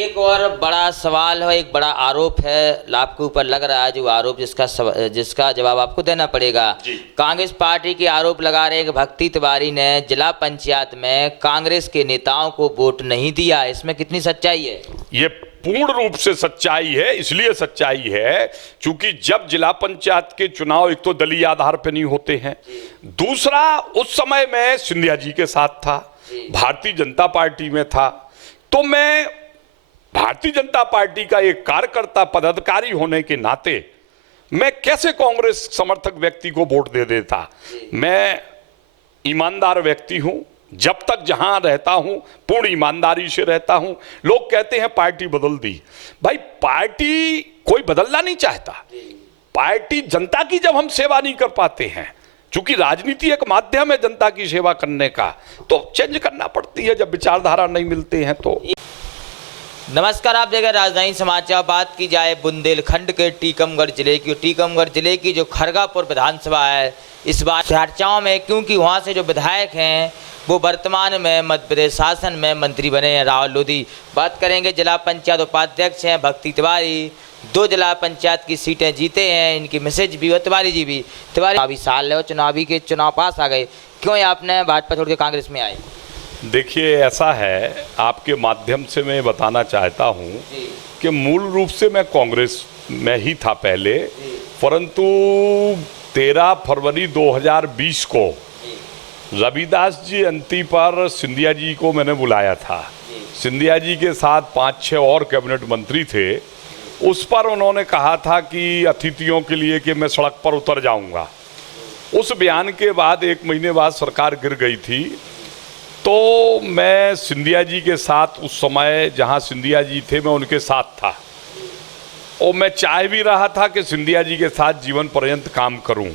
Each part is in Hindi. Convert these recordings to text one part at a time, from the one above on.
एक और बड़ा सवाल है, एक बड़ा आरोप है आपके ऊपर लग रहा है, जो आरोप जिसका जवाब आपको देना पड़ेगा। कांग्रेस पार्टी के आरोप लगा रहे कि भक्ति तिवारी ने जिला पंचायत में कांग्रेस के नेताओं को वोट नहीं दिया। इसमें कितनी सच्चाई है? ये पूर्ण रूप से सच्चाई है। इसलिए सच्चाई है क्योंकि जब जिला पंचायत के चुनाव एक तो दलीय आधार पर नहीं होते हैं, दूसरा उस समय मैं सिंधिया जी के साथ था, भारतीय जनता पार्टी में था, तो मैं भारतीय जनता पार्टी का एक कार्यकर्ता पदाधिकारी होने के नाते मैं कैसे कांग्रेस समर्थक व्यक्ति को वोट दे देता। मैं ईमानदार व्यक्ति हूं, जब तक जहां रहता हूं पूर्ण ईमानदारी से रहता हूं। लोग कहते हैं पार्टी बदल दी, भाई पार्टी कोई बदलना नहीं चाहता। पार्टी जनता की जब हम सेवा नहीं कर पाते हैं, क्योंकि राजनीति एक माध्यम है जनता की सेवा करने का, तो चेंज करना पड़ती है जब विचारधारा नहीं मिलते हैं तो। नमस्कार, आप देख रहे राजधानी समाचार। बात की जाए बुंदेलखंड के टीकमगढ़ जिले की जो खरगापुर विधानसभा है, इस बार चर्चाओं में, क्योंकि वहां से जो विधायक हैं वो वर्तमान में मध्य प्रदेश शासन में मंत्री बने हैं, राहुल लोधी। बात करेंगे जिला पंचायत उपाध्यक्ष हैं भक्ति तिवारी, 2 जिला पंचायत की सीटें जीते हैं, इनकी मैसेज भी हो तिवारी जी भी। तिवारी, अभी साल है चुनाव पास आ गए, क्यों आपने भाजपा छोड़ के कांग्रेस में आए? देखिए, ऐसा है, आपके माध्यम से मैं बताना चाहता हूं कि मूल रूप से मैं कांग्रेस में ही था पहले, परंतु 13 फरवरी 2020 को रविदास जी जयंती पर सिंधिया जी को मैंने बुलाया था। सिंधिया जी के साथ 5-6 और कैबिनेट मंत्री थे। उस पर उन्होंने कहा था कि अतिथियों के लिए कि मैं सड़क पर उतर जाऊंगा। उस बयान के बाद 1 महीने बाद सरकार गिर गई थी, तो मैं सिंधिया जी के साथ उस समय जहां सिंधिया जी थे मैं उनके साथ था, और मैं चाह भी रहा था कि सिंधिया जी के साथ जीवन पर्यंत काम करूं।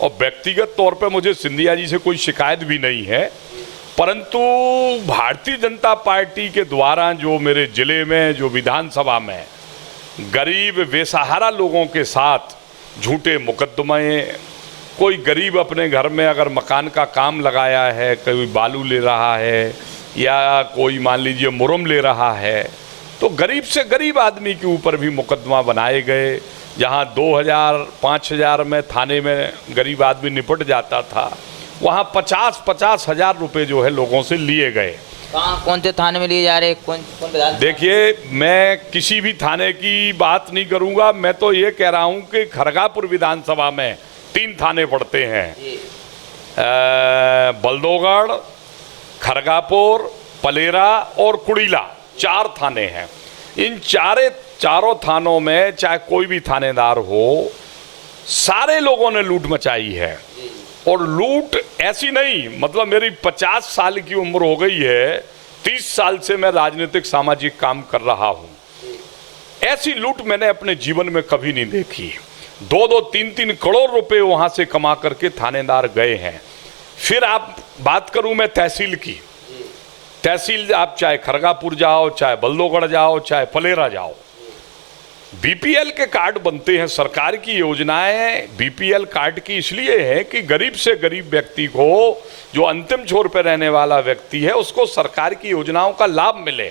और व्यक्तिगत तौर पे मुझे सिंधिया जी से कोई शिकायत भी नहीं है, परंतु भारतीय जनता पार्टी के द्वारा जो मेरे जिले में, जो विधानसभा में गरीब बेसहारा लोगों के साथ झूठे मुकदमे, कोई गरीब अपने घर में अगर मकान का काम लगाया है, कोई बालू ले रहा है या कोई मान लीजिए मुरम ले रहा है, तो गरीब से गरीब आदमी के ऊपर भी मुकदमा बनाए गए। जहां 2000-5000 में थाने में गरीब आदमी निपट जाता था, वहां 50-50 हजार रुपये जो है लोगों से लिए गए। कौन से थाने में लिए जा रहे? कौन देखिए, मैं किसी भी थाने की बात नहीं करूंगा, मैं तो ये कह रहा हूं कि खरगापुर विधानसभा में 3 थाने पड़ते हैं, बलदोगढ़, खरगापुर, पलेरा और कुड़ीला, 4 थाने हैं। इन चारों थानों में चाहे कोई भी थानेदार हो, सारे लोगों ने लूट मचाई है। और लूट ऐसी नहीं, मतलब मेरी 50 साल की उम्र हो गई है, 30 साल से मैं राजनीतिक सामाजिक काम कर रहा हूं, ऐसी लूट मैंने अपने जीवन में कभी नहीं देखी। 2-2, 3-3 करोड़ रुपए वहां से कमा करके थानेदार गए हैं। फिर आप बात करूं मैं तहसील की, तहसील आप चाहे खरगापुर जाओ, चाहे बल्दोगढ़ जाओ, चाहे पलेरा जाओ, बीपीएल के कार्ड बनते हैं। सरकार की योजनाएं बीपीएल कार्ड की इसलिए है कि गरीब से गरीब व्यक्ति को, जो अंतिम छोर पर रहने वाला व्यक्ति है, उसको सरकार की योजनाओं का लाभ मिले।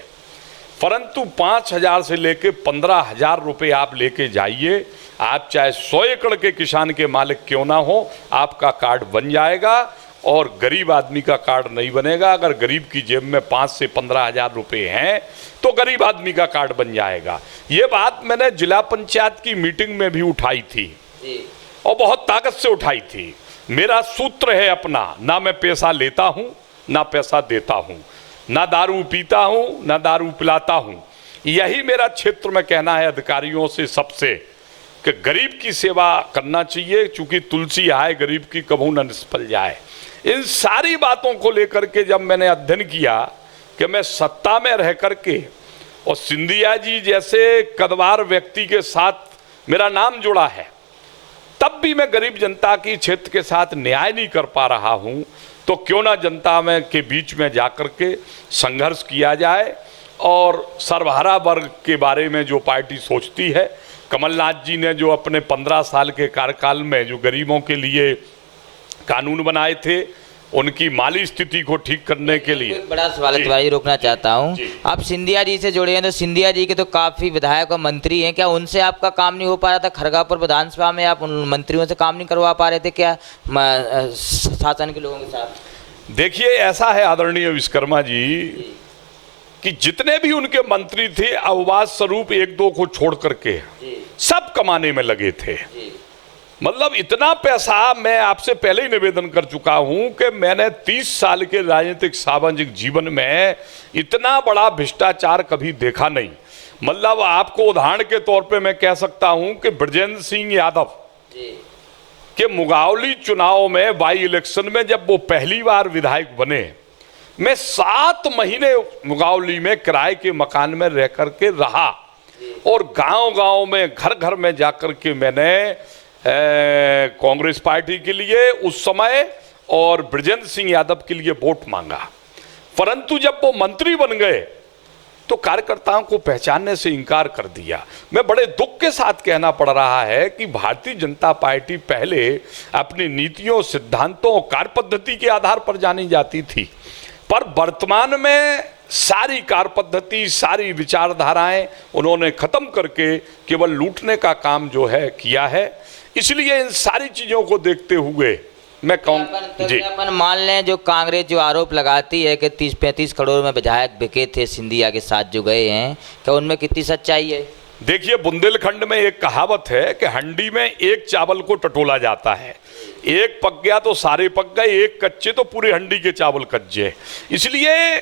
परंतु 5000 से लेके 15,000 रुपये आप लेके जाइए, आप चाहे 100 एकड़ के किसान के मालिक क्यों ना हो, आपका कार्ड बन जाएगा, और गरीब आदमी का कार्ड नहीं बनेगा। अगर गरीब की जेब में 5 से 15,000 रुपये हैं तो गरीब आदमी का कार्ड बन जाएगा। ये बात मैंने जिला पंचायत की मीटिंग में भी उठाई थी, और बहुत ताकत से उठाई थी। मेरा सूत्र है अपना, ना मैं पैसा लेता हूं ना पैसा देता हूं, ना दारू पीता हूं ना दारू पिलाता हूं। यही मेरा क्षेत्र में कहना है अधिकारियों से सबसे, कि गरीब की सेवा करना चाहिए, चूंकि तुलसी आए गरीब की कभू न निष्फल जाए। इन सारी बातों को लेकर के जब मैंने अध्ययन किया कि मैं सत्ता में रह करके और सिंधिया जी जैसे कद्दावर व्यक्ति के साथ मेरा नाम जुड़ा है, तब भी मैं गरीब जनता की क्षेत्र के साथ न्याय नहीं कर पा रहा हूं, तो क्यों ना जनता में के बीच में जाकर के संघर्ष किया जाए। और सर्वहारा वर्ग के बारे में जो पार्टी सोचती है, कमलनाथ जी ने जो अपने 15 साल के कार्यकाल में जो गरीबों के लिए कानून बनाए थे, उनकी माली स्थिति को ठीक करने के लिए। एक बड़ा सवाल है तिवारी, रोकना चाहता हूँ। जी। आप सिंधिया जी से जुड़े हैं तो सिंधिया जी के तो काफी विधायक और मंत्री हैं, क्या उनसे आपका काम नहीं हो पा रहा था? खरगापुर विधानसभा में आप उन मंत्रियों से काम नहीं करवा पा रहे थे क्या शासन के लोगों के साथ? देखिए, ऐसा है आदरणीय विश्वकर्मा जी कि जितने भी उनके मंत्री थे अववाद स्वरूप एक दो को छोड़ करके सब कमाने में लगे थे। मतलब इतना पैसा, मैं आपसे पहले ही निवेदन कर चुका हूं कि मैंने 30 साल के राजनीतिक सामाजिक जीवन में इतना बड़ा भ्रष्टाचार कभी देखा नहीं। मतलब आपको उदाहरण के तौर पे मैं कह सकता हूं कि ब्रजेंद्र सिंह यादव के मुगावली चुनाव में बाई इलेक्शन में जब वो पहली बार विधायक बने, मैं 7 महीने मुगावली में किराए के मकान में रह करके रहा और गांव-गांव में घर घर में जाकर के मैंने कांग्रेस पार्टी के लिए उस समय और ब्रजेंद्र सिंह यादव के लिए वोट मांगा। परंतु जब वो मंत्री बन गए तो कार्यकर्ताओं को पहचानने से इनकार कर दिया। मैं बड़े दुख के साथ कहना पड़ रहा है कि भारतीय जनता पार्टी पहले अपनी नीतियों, सिद्धांतों और कार्य पद्धति के आधार पर जानी जाती थी, पर वर्तमान में सारी कार्य पद्धति, सारी विचारधाराएं उन्होंने खत्म करके केवल लूटने का काम जो है किया है। इसलिए इन सारी चीजों को देखते हुए मैं कहूँ जी, अपन मान लें जो कांग्रेस जो आरोप लगाती है कि 30-35 करोड़ में विधायक बिके थे सिंधिया के साथ जो गए हैं, क्या उनमें कितनी सच्चाई है? देखिए, बुंदेलखंड में एक कहावत है कि हंडी में एक चावल को टटोला जाता है, एक पक गया तो सारे पक गए, एक कच्चे तो पूरे हंडी के चावल कच्चे। इसलिए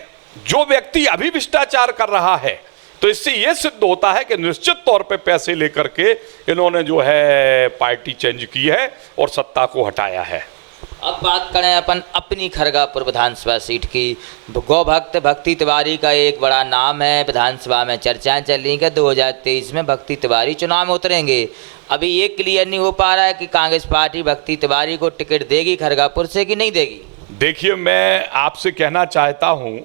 जो व्यक्ति अभी भ्रष्टाचार कर रहा है तो इससे यह सिद्ध होता है कि निश्चित तौर पे पैसे लेकर के इन्होंने जो है पार्टी चेंज की है और सत्ता को हटाया है। अब बात करें अपन अपनी खरगापुर विधानसभा सीट की। गौ भक्त भक्ति तिवारी का एक बड़ा नाम है, विधानसभा में चर्चाएं चल रही कि 2023 में भक्ति तिवारी चुनाव में उतरेंगे। अभी ये क्लियर नहीं हो पा रहा है कि कांग्रेस पार्टी भक्ति तिवारी को टिकट देगी खरगापुर से कि नहीं देगी। देखिए, मैं आपसे कहना चाहता हूं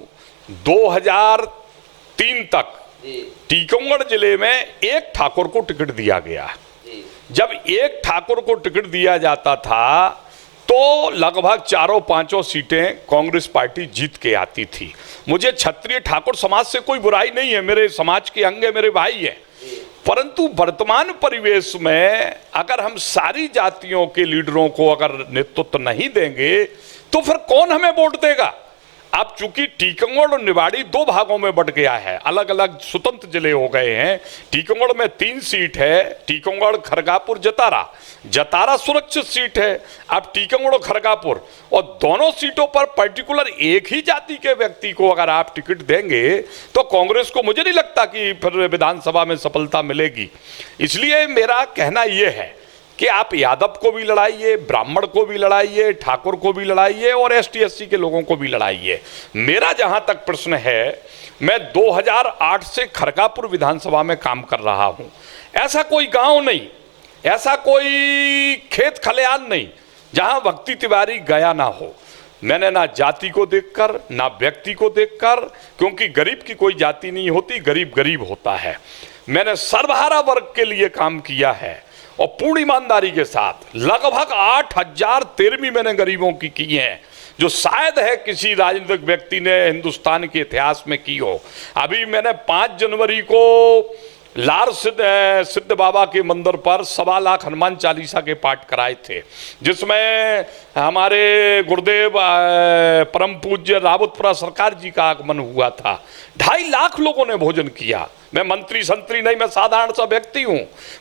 2003 तक टीकमगढ़ जिले में एक ठाकुर को टिकट दिया गया। जब एक ठाकुर को टिकट दिया जाता था तो लगभग 4-5 सीटें कांग्रेस पार्टी जीत के आती थी। मुझे क्षत्रिय ठाकुर समाज से कोई बुराई नहीं है, मेरे समाज के अंग है, मेरे भाई है। परंतु वर्तमान परिवेश में अगर हम सारी जातियों के लीडरों को अगर नेतृत्व नहीं देंगे तो फिर कौन हमें वोट देगा? अब चूंकि टीकमगढ़ और निवाड़ी 2 भागों में बट गया है, अलग अलग स्वतंत्र जिले हो गए हैं। टीकमगढ़ में 3 सीट है, टीकमगढ़, खरगापुर, जतारा। जतारा सुरक्षित सीट है। अब टीकमगढ़ और खरगापुर, और दोनों सीटों पर पर्टिकुलर एक ही जाति के व्यक्ति को अगर आप टिकट देंगे तो कांग्रेस को मुझे नहीं लगता कि फिर विधानसभा में सफलता मिलेगी। इसलिए मेरा कहना यह है कि आप यादव को भी लड़ाइए, ब्राह्मण को भी लड़ाइए, ठाकुर को भी लड़ाइए और एसटी एससी के लोगों को भी लड़ाइए। मेरा जहां तक प्रश्न है, मैं 2008 से खरगापुर विधानसभा में काम कर रहा हूं। ऐसा कोई गांव नहीं, ऐसा कोई खेत खलिहान नहीं जहां भक्ति तिवारी गया ना हो। मैंने ना जाति को देखकर, ना व्यक्ति को देखकर, क्योंकि गरीब की कोई जाति नहीं होती, गरीब गरीब होता है। मैंने सर्वहारा वर्ग के लिए काम किया है और पूर्ण ईमानदारी के साथ लगभग 8000 तेरहवीं मैंने गरीबों की हैं, जो शायद है किसी राजनीतिक व्यक्ति ने हिंदुस्तान के इतिहास में की हो। अभी मैंने 5 जनवरी को लार सिद्ध बाबा के मंदिर पर 1.25 लाख हनुमान चालीसा के पाठ कराए थे, जिसमें हमारे गुरुदेव परम पूज्य रावतपुरा सरकार जी का आगमन हुआ था। 2.5 लाख लोगों ने भोजन किया। मैं मंत्री संतरी नहीं, मैं साधारण सा व्यक्ति हूं,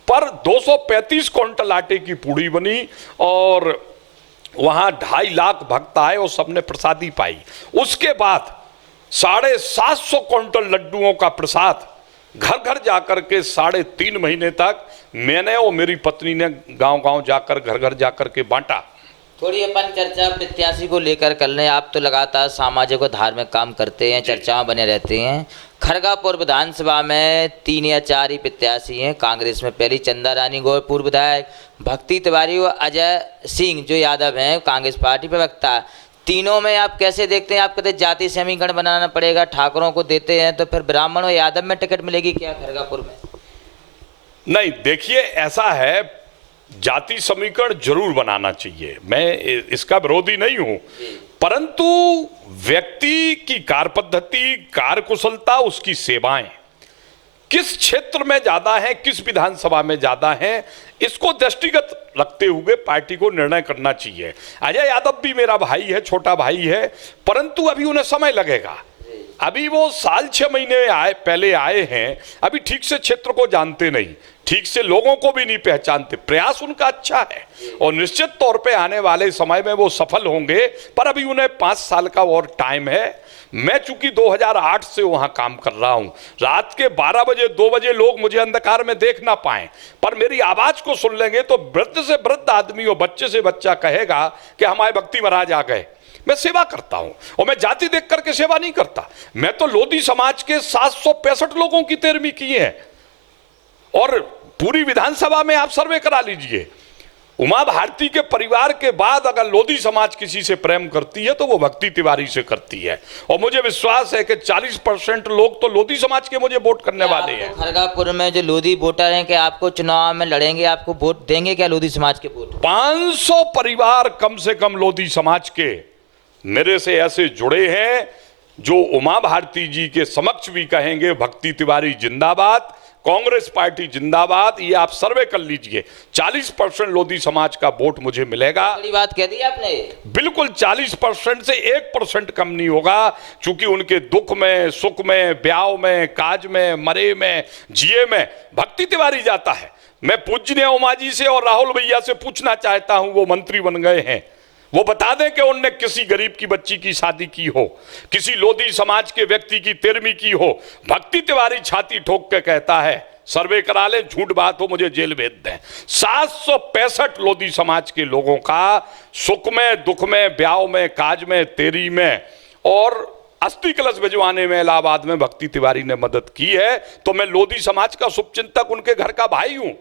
पर 235 क्विंटल आटे की पूड़ी बनी और वहां 2.5 लाख भक्त आए और सबने प्रसादी पाई। उसके बाद 750 क्विंटल लड्डुओं का प्रसाद घर घर जाकर के 3.5 महीने तक मैंने और मेरी पत्नी ने गांव-गांव जाकर, घर घर जाकर के बांटा। थोड़ी अपन चर्चा प्रत्याशी को लेकर कर लें। आप तो लगातार सामाजिक और धार्मिक काम करते हैं, चर्चाओं बने रहते हैं। खरगापुर विधानसभा में 3 या 4 ही प्रत्याशी हैं। कांग्रेस में पहली चंदा रानी गौर पूर्व विधायक, भक्ति तिवारी और अजय सिंह जो यादव हैं कांग्रेस पार्टी प्रवक्ता। तीनों में आप कैसे देखते हैं? आप कहते जाति समीकरण बनाना पड़ेगा, ठाकुरों को देते हैं तो फिर ब्राह्मण और यादव में टिकट मिलेगी क्या खरगापुर में? नहीं, देखिए ऐसा है, जाति समीकरण जरूर बनाना चाहिए, मैं इसका विरोधी नहीं हूं, परंतु व्यक्ति की कार्य पद्धति, कार्यकुशलता, उसकी सेवाएं किस क्षेत्र में ज्यादा है, किस विधानसभा में ज्यादा है, इसको दृष्टिगत रखते हुए पार्टी को निर्णय करना चाहिए। अजय यादव भी मेरा भाई है, छोटा भाई है, परंतु अभी उन्हें समय लगेगा। अभी वो साल 6 महीने पहले आए हैं, अभी ठीक से क्षेत्र को जानते नहीं, ठीक से लोगों को भी नहीं पहचानते। प्रयास उनका अच्छा है और निश्चित तौर पे आने वाले समय में वो सफल होंगे, पर अभी उन्हें 5 साल का और टाइम है। मैं चूंकि 2008 से वहां काम कर रहा हूं, रात के 12 बजे 2 बजे लोग मुझे अंधकार में देख ना पाए, पर मेरी आवाज को सुन लेंगे तो वृद्ध से वृद्ध आदमी और बच्चे से बच्चा कहेगा कि हमारे भक्ति महाराज आ गए। मैं सेवा करता हूं और मैं जाति देख करके सेवा नहीं करता। मैं तो लोधी समाज के 765 लोगों की 13वीं की है और पूरी विधानसभा में आप सर्वे करा लीजिए। उमा भारती के परिवार के बाद अगर लोधी समाज किसी से प्रेम करती है तो वो भक्ति तिवारी से करती है, और मुझे विश्वास है कि 40% लोग तो लोधी समाज के मुझे वोट करने वाले हैं। खरगापुर में जो लोधी वोटर हैं, कि आपको चुनाव में लड़ेंगे, आपको वोट देंगे क्या लोधी समाज के वोट? 500 परिवार कम से कम लोधी समाज के मेरे से ऐसे जुड़े हैं जो उमा भारती जी के समक्ष भी कहेंगे भक्ति तिवारी जिंदाबाद, कांग्रेस पार्टी जिंदाबाद। ये आप सर्वे कर लीजिए, 40% लोधी समाज का वोट मुझे मिलेगा। बड़ी बात कह दी आपने। बिल्कुल 40% से 1% कम नहीं होगा, क्योंकि उनके दुख में, सुख में, ब्याह में, काज में, मरे में, जिए में भक्ति तिवारी जाता है। मैं पूज्य उमा जी से और राहुल भैया से पूछना चाहता हूं, वो मंत्री बन गए हैं, वो बता दें कि उनने किसी गरीब की बच्ची की शादी की हो, किसी लोधी समाज के व्यक्ति की 13वीं की हो। भक्ति तिवारी छाती ठोक के कहता है, सर्वे करा लें, झूठ बात हो मुझे जेल भेज दें। 765 लोधी समाज के लोगों का सुख में, दुख में, ब्याह में, काज में, तेरी में और अस्थि कलश भिजवाने में इलाहाबाद में भक्ति तिवारी ने मदद की है। तो मैं लोधी समाज का शुभचिंतक, उनके घर का भाई हूं,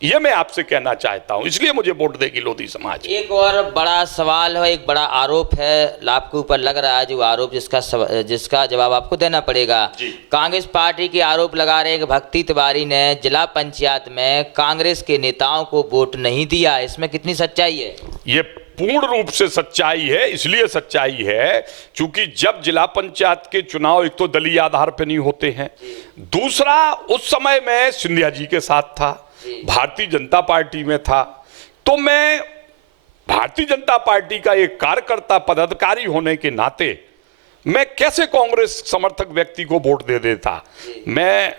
ये मैं आपसे कहना चाहता हूं, इसलिए मुझे वोट देगी लोधी समाज। एक और बड़ा सवाल है, एक बड़ा आरोप है आपके ऊपर लग रहा है, जो आरोप जिसका जवाब आपको देना पड़ेगा। कांग्रेस पार्टी के आरोप लगा रहे हैं कि भक्ति तिवारी ने जिला पंचायत में कांग्रेस के नेताओं को वोट नहीं दिया, इसमें कितनी सच्चाई है? ये पूर्ण रूप से सच्चाई है। इसलिए सच्चाई है क्योंकि जब जिला पंचायत के चुनाव एक तो दलीय आधार पर नहीं होते हैं, दूसरा उस समय मैं सिंधिया जी के साथ था, भारतीय जनता पार्टी में था, तो मैं भारतीय जनता पार्टी का एक कार्यकर्ता पदाधिकारी होने के नाते मैं कैसे कांग्रेस समर्थक व्यक्ति को वोट दे देता। मैं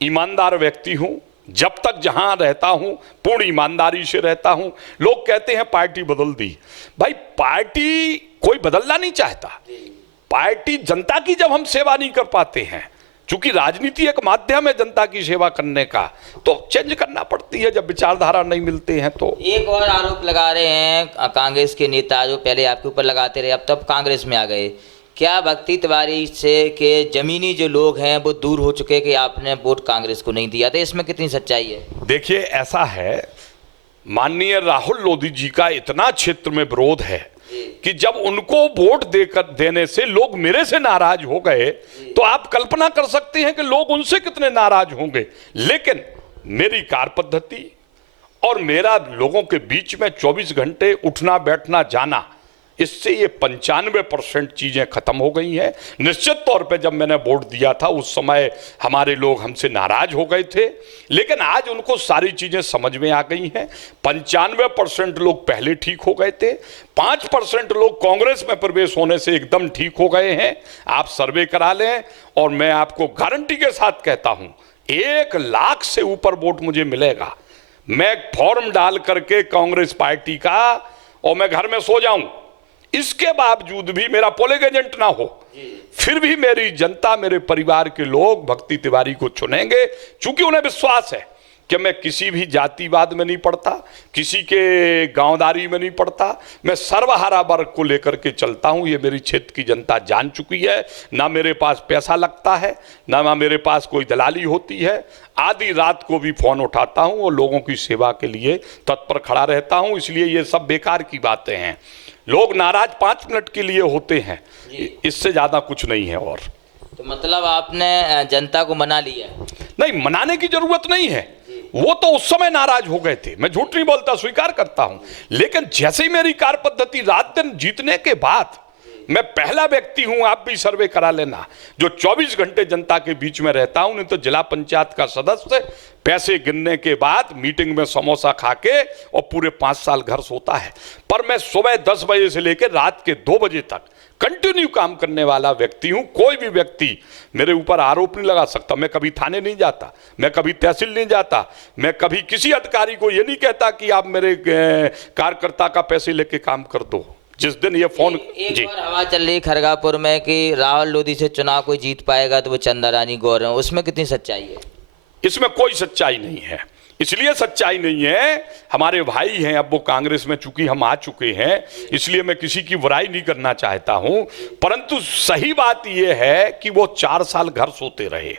ईमानदार व्यक्ति हूं, जब तक जहां रहता हूं पूर्ण ईमानदारी से रहता हूं। लोग कहते हैं पार्टी बदल दी, भाई पार्टी कोई बदलना नहीं चाहता। पार्टी जनता की जब हम सेवा नहीं कर पाते हैं, क्योंकि राजनीति एक माध्यम है जनता की सेवा करने का, तो चेंज करना पड़ती है जब विचारधारा नहीं मिलते हैं। तो एक और आरोप लगा रहे हैं कांग्रेस के नेता, जो पहले आपके ऊपर लगाते रहे, अब तब कांग्रेस में आ गए, क्या भक्ति तिवारी से के जमीनी जो लोग हैं वो दूर हो चुके कि आपने वोट कांग्रेस को नहीं दिया था, इसमें कितनी सच्चाई है? देखिए, ऐसा है, माननीय राहुल लोधी जी का इतना क्षेत्र में विरोध है कि जब उनको वोट देने से लोग मेरे से नाराज हो गए, तो आप कल्पना कर सकते हैं कि लोग उनसे कितने नाराज होंगे। लेकिन मेरी कार्य पद्धति और मेरा लोगों के बीच में 24 घंटे उठना बैठना जाना, इससे ये 95% चीजें खत्म हो गई हैं। निश्चित तौर पे जब मैंने वोट दिया था उस समय हमारे लोग हमसे नाराज हो गए थे, लेकिन आज उनको सारी चीजें समझ में आ गई हैं। 95% लोग पहले ठीक हो गए थे, 5% लोग कांग्रेस में प्रवेश होने से एकदम ठीक हो गए हैं। आप सर्वे करा लें और मैं आपको गारंटी के साथ कहता हूं 1 लाख से ऊपर वोट मुझे मिलेगा। मैं फॉर्म डाल करके कांग्रेस पार्टी का और मैं घर में सो जाऊं, इसके बावजूद भी मेरा पोलिंग एजेंट ना हो, फिर भी मेरी जनता, मेरे परिवार के लोग भक्ति तिवारी को चुनेंगे, क्योंकि उन्हें विश्वास है कि मैं किसी भी जातिवाद में नहीं पड़ता, किसी के गांवदारी में नहीं पड़ता, मैं सर्वहारा वर्ग को लेकर के चलता हूं। ये मेरी क्षेत्र की जनता जान चुकी है। ना मेरे पास पैसा लगता है, ना मेरे पास कोई दलाली होती है। आधी रात को भी फोन उठाता हूं और लोगों की सेवा के लिए तत्पर खड़ा रहता हूं। इसलिए ये सब बेकार की बातें हैं। लोग नाराज 5 मिनट के लिए होते हैं, इससे ज्यादा कुछ नहीं है। और तो मतलब आपने जनता को मना लिया? नहीं, मनाने की जरूरत नहीं है। वो तो उस समय नाराज हो गए थे, मैं झूठ नहीं बोलता, स्वीकार करता हूं। लेकिन जैसे ही मेरी कार्य पद्धति रात दिन जीतने के बाद, मैं पहला व्यक्ति हूं, आप भी सर्वे करा लेना, जो 24 घंटे जनता के बीच में रहता हूं। नहीं तो जिला पंचायत का सदस्य पैसे गिनने के बाद मीटिंग में समोसा खा के और पूरे 5 साल घर सोता है। पर मैं सुबह 10 बजे से लेकर रात के 2 बजे तक कंटिन्यू काम करने वाला व्यक्ति हूं। कोई भी व्यक्ति मेरे ऊपर आरोप नहीं लगा सकता। मैं कभी थाने नहीं जाता, मैं कभी तहसील नहीं जाता, मैं कभी किसी अधिकारी को ये नहीं कहता कि आप मेरे कार्यकर्ता का पैसे लेके काम कर दो। जिस दिन ये फोन एक और हवा चल रही खरगापुर में कि राहुल लोधी से चुनाव कोई जीत पाएगा तो वो चंदा रानी गौर है, उसमें कितनी सच्चाई है? इसमें कोई सच्चाई नहीं है। इसलिए सच्चाई नहीं है, हमारे भाई हैं, अब वो कांग्रेस में चूंकि हम आ चुके हैं, इसलिए मैं किसी की बुराई नहीं करना चाहता हूं। परंतु सही बात यह है कि वो 4 साल घर सोते रहे,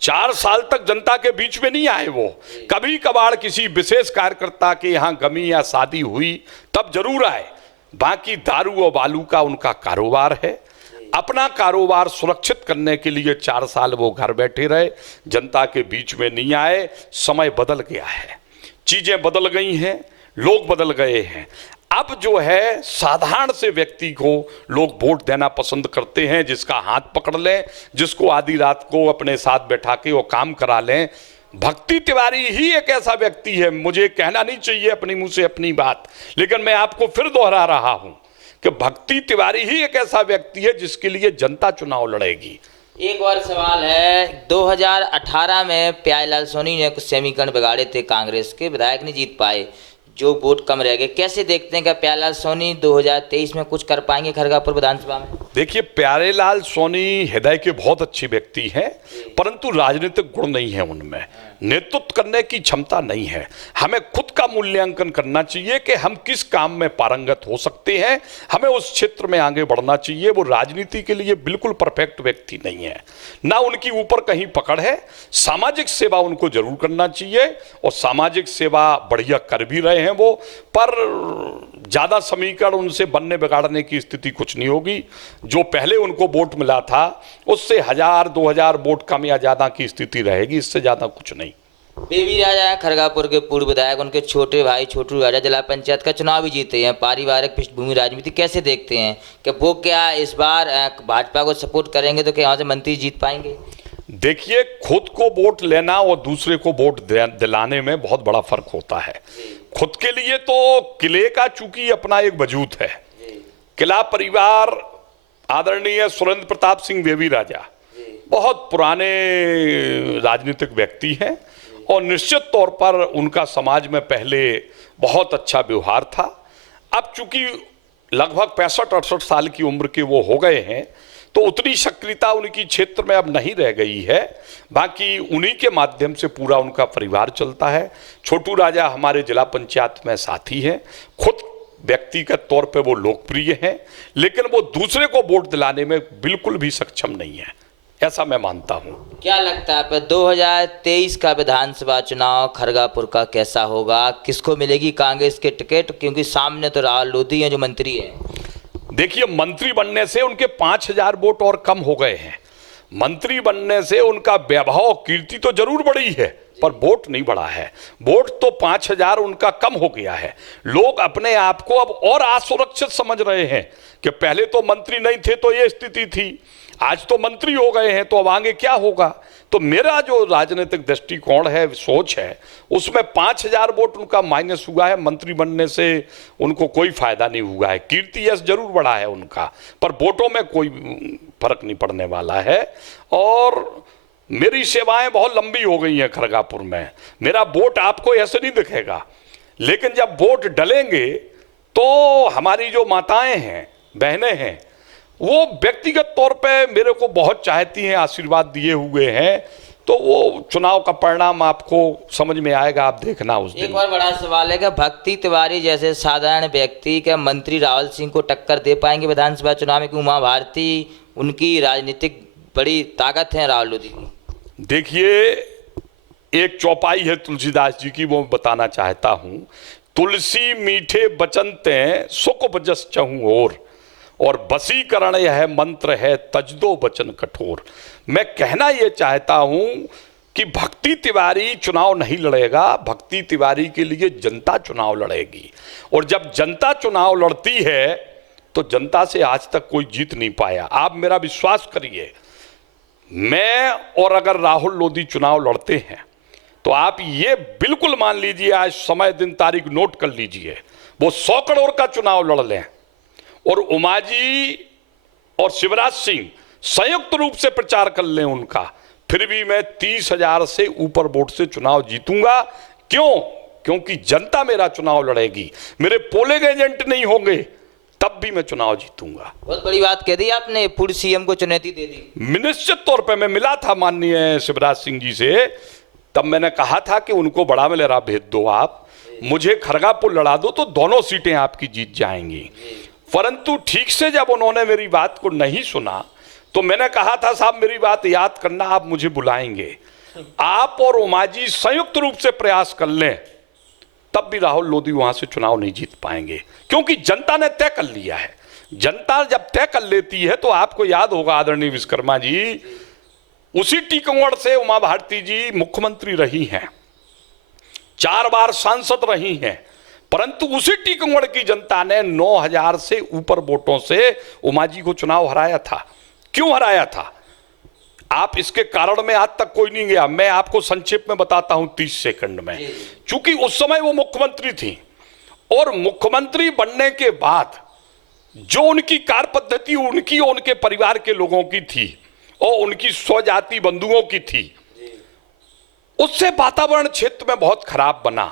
4 साल तक जनता के बीच में नहीं आए। वो कभी कभार किसी विशेष कार्यकर्ता के यहाँ गमी या शादी हुई तब जरूर आए, बाकी दारू और बालू का उनका कारोबार है। अपना कारोबार सुरक्षित करने के लिए 4 साल वो घर बैठे रहे, जनता के बीच में नहीं आए। समय बदल गया है, चीजें बदल गई हैं, लोग बदल गए हैं। अब जो है साधारण से व्यक्ति को लोग वोट देना पसंद करते हैं, जिसका हाथ पकड़ लें, जिसको आधी रात को अपने साथ बैठा के वो काम करा लें। भक्ति तिवारी ही एक ऐसा व्यक्ति है, मुझे कहना नहीं चाहिए अपनी मुंह से अपनी बात, लेकिन मैं आपको फिर दोहरा रहा हूं कि भक्ति तिवारी ही एक ऐसा व्यक्ति है जिसके लिए जनता चुनाव लड़ेगी। एक और सवाल है, 2018 में प्यारेलाल सोनी ने कुछ समीकरण बिगाड़े थे, कांग्रेस के विधायक नहीं जीत पाए, जो वोट कम रह गए। कैसे देखते हैं कि प्यारेलाल सोनी 2023 में कुछ कर पाएंगे खरगापुर विधानसभा में? देखिए, प्यारेलाल सोनी हृदय के बहुत अच्छे व्यक्ति हैं, परंतु राजनीतिक गुण नहीं है उनमें, नेतृत्व करने की क्षमता नहीं है। हमें खुद का मूल्यांकन करना चाहिए कि हम किस काम में पारंगत हो सकते हैं, हमें उस क्षेत्र में आगे बढ़ना चाहिए। वो राजनीति के लिए बिल्कुल परफेक्ट व्यक्ति नहीं है, ना उनकी ऊपर कहीं पकड़ है। सामाजिक सेवा उनको जरूर करना चाहिए और सामाजिक सेवा बढ़िया कर भी रहे हैं वो, पर ज्यादा समीकरण उनसे बनने बिगाड़ने की स्थिति कुछ नहीं होगी। जो पहले उनको वोट मिला था उससे 1000-2000 वोट कम या ज्यादा की स्थिति रहेगी, इससे ज्यादा कुछ नहीं। बेबी राजा है खरगापुर के पूर्व विधायक, उनके छोटे भाई छोटू राजा जिला पंचायत का चुनाव भी जीते हैं। पारिवारिक पृष्ठभूमि राजनीति कैसे देखते हैं कि वो क्या इस बार भाजपा को सपोर्ट करेंगे तो क्या यहाँ से मंत्री जीत पाएंगे? देखिए, खुद को वोट लेना और दूसरे को वोट दिलाने में बहुत बड़ा फर्क होता है। खुद के लिए तो किले का चूंकि अपना एक वजूद है, किला परिवार आदरणीय सुरेंद्र प्रताप सिंह बेबी राजा बहुत पुराने राजनीतिक व्यक्ति हैं और निश्चित तौर पर उनका समाज में पहले बहुत अच्छा व्यवहार था। अब चूंकि लगभग 65-68 साल की उम्र के वो हो गए हैं तो उतनी सक्रियता उनकी क्षेत्र में अब नहीं रह गई है। बाकी उन्हीं के माध्यम से पूरा उनका परिवार चलता है। छोटू राजा हमारे जिला पंचायत में साथी हैं, खुद व्यक्तिगत तौर पे वो लोकप्रिय हैं, लेकिन वो दूसरे को वोट दिलाने में बिल्कुल भी सक्षम नहीं है, ऐसा मैं मानता हूं। क्या लगता है आप 2023 का विधानसभा चुनाव खरगापुर का कैसा होगा? किसको मिलेगी कांग्रेस के टिकट? क्योंकि सामने तो राहुल लोधी हैं जो मंत्री हैं। देखिए, मंत्री बनने से उनके 5000 वोट और कम हो गए हैं। मंत्री बनने से उनका वैभव कीर्ति तो जरूर बढ़ी है, पर वोट नहीं बढ़ा है। वोट तो 5000 उनका कम हो गया है। लोग अपने आप को अब और असुरक्षित समझ रहे हैं कि पहले तो मंत्री नहीं थे तो ये स्थिति थी, आज तो मंत्री हो गए हैं तो अब आगे क्या होगा। तो मेरा जो राजनीतिक दृष्टिकोण है, सोच है, उसमें 5000 वोट उनका माइनस हुआ है। मंत्री बनने से उनको कोई फायदा नहीं हुआ है। कीर्ति यश जरूर बढ़ा है उनका, पर वोटों में कोई फर्क नहीं पड़ने वाला है। और मेरी सेवाएं बहुत लंबी हो गई हैं खरगापुर में, मेरा वोट आपको ऐसे नहीं दिखेगा, लेकिन जब वोट डलेंगे तो हमारी जो माताएं हैं, बहनें हैं, वो व्यक्तिगत तौर पे मेरे को बहुत चाहती हैं, आशीर्वाद दिए हुए हैं, तो वो चुनाव का परिणाम आपको समझ में आएगा, आप देखना उस दिन। एक और बड़ा सवाल है कि भक्ति तिवारी जैसे साधारण व्यक्ति के मंत्री राहुल सिंह को टक्कर दे पाएंगे विधानसभा चुनाव में? कि उमा भारती उनकी राजनीतिक बड़ी ताकत है राहुल लोधी की? देखिए, एक चौपाई है तुलसीदास जी की, वो बताना चाहता हूं। तुलसी मीठे बचन ते सुख बजस चहु और बसीकरण यह मंत्र है तजदो बचन कठोर। मैं कहना यह चाहता हूं कि भक्ति तिवारी चुनाव नहीं लड़ेगा, भक्ति तिवारी के लिए जनता चुनाव लड़ेगी। और जब जनता चुनाव लड़ती है तो जनता से आज तक कोई जीत नहीं पाया। आप मेरा विश्वास करिए, मैं और अगर राहुल लोधी चुनाव लड़ते हैं तो आप ये बिल्कुल मान लीजिए, आज समय दिन तारीख नोट कर लीजिए, वो 100 करोड़ का चुनाव लड़ लें और उमाजी और शिवराज सिंह संयुक्त रूप से प्रचार कर लें उनका, फिर भी मैं 30,000 से ऊपर वोट से चुनाव जीतूंगा। क्यों? क्योंकि जनता मेरा चुनाव लड़ेगी, मेरे पोलिंग एजेंट नहीं होंगे, तब भी मैं चुनाव जीतूंगा। बहुत बड़ी बात कह दी आपने, पूर्व सीएम को चुनौती दे दी। निश्चित तौर पे मैं मिला था माननीय शिवराज सिंह जी से, तब मैंने कहा था कि उनको बड़ा मलेरा भेज दो, आप मुझे खरगापुर लड़ा दो तो दोनों सीटें आपकी जीत जाएंगी। परंतु ठीक से जब उन्होंने मेरी बात को नहीं सुना तो मैंने कहा था, साहब मेरी बात याद करना, आप मुझे बुलाएंगे, आप और उमाजी संयुक्त रूप से प्रयास कर लें, तब भी राहुल लोधी वहां से चुनाव नहीं जीत पाएंगे। क्योंकि जनता ने तय कर लिया है। जनता जब तय कर लेती है तो आपको याद होगा आदरणीय विश्वकर्मा जी, उसी टीकमगढ़ से उमा भारती जी मुख्यमंत्री रही हैं, 4 बार सांसद रही हैं, परंतु उसी टीकमगढ़ की जनता ने 9,000 से ऊपर वोटों से उमा जी को चुनाव हराया था। क्यों हराया था? आप इसके कारण में आज तक कोई नहीं गया, मैं आपको संक्षेप में बताता हूं 30 सेकंड में। चूंकि उस समय वो मुख्यमंत्री थी और मुख्यमंत्री बनने के बाद जो उनकी कार्य पद्धति उनकी और उनके परिवार के लोगों की थी और उनकी स्वजाति बंधुओं की थी, उससे वातावरण क्षेत्र में बहुत खराब बना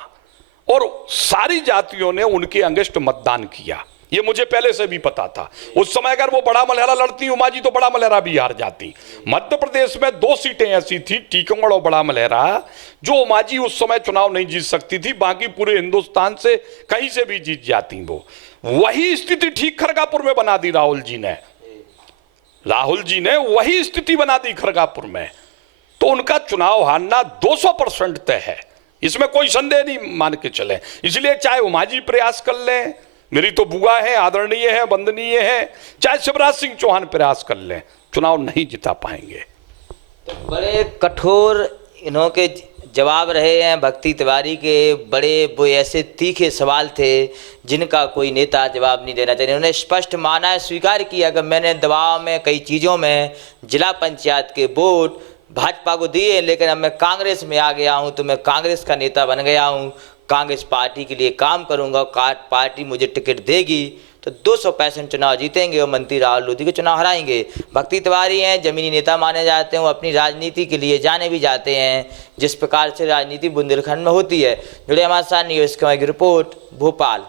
और सारी जातियों ने उनके अगेंस्ट मतदान किया। ये मुझे पहले से भी पता था। उस समय अगर वो बड़ा मलहरा लड़ती उमा जी तो बड़ा मलहरा भी हार जाती। मध्य प्रदेश में 2 सीटें ऐसी थी, टीकमगढ़ और बड़ा मलहरा, जो उमा जी उस समय चुनाव नहीं जीत सकती थी, बाकी पूरे हिंदुस्तान से कहीं से भी जीत जाती। वो वही स्थिति ठीक खरगापुर में बना दी राहुल जी ने। राहुल जी ने वही स्थिति बना दी खरगापुर में, तो उनका चुनाव हारना 200% तय है, इसमें कोई संदेह नहीं, मान के चले। इसलिए चाहे उमा जी प्रयास कर लें, मेरी तो बुआ है, आदरणीय है, वंदनीय है, चाहे शिवराज सिंह चौहान प्रयास कर लें, चुनाव नहीं जिता पाएंगे। तो बड़े कठोर इन्हों के जवाब रहे हैं भक्ति तिवारी के, बड़े वो ऐसे तीखे सवाल थे जिनका कोई नेता जवाब नहीं देना चाहिए। उन्होंने स्पष्ट माना है, स्वीकार किया कि मैंने दबाव में कई चीज़ों में जिला पंचायत के वोट भाजपा को दिए, लेकिन अब मैं कांग्रेस में आ गया हूं तो मैं कांग्रेस का नेता बन गया हूं, कांग्रेस पार्टी के लिए काम करूंगा, पार्टी मुझे टिकट देगी तो 200% चुनाव जीतेंगे और मंत्री राहुल लोधी को चुनाव हराएंगे। भक्ति तिवारी हैं, जमीनी नेता माने जाते हैं, वो अपनी राजनीति के लिए जाने भी जाते हैं, जिस प्रकार से राजनीति बुंदेलखंड में होती है। जुड़े हमारे साथ न्यूज़ की रिपोर्ट, भोपाल।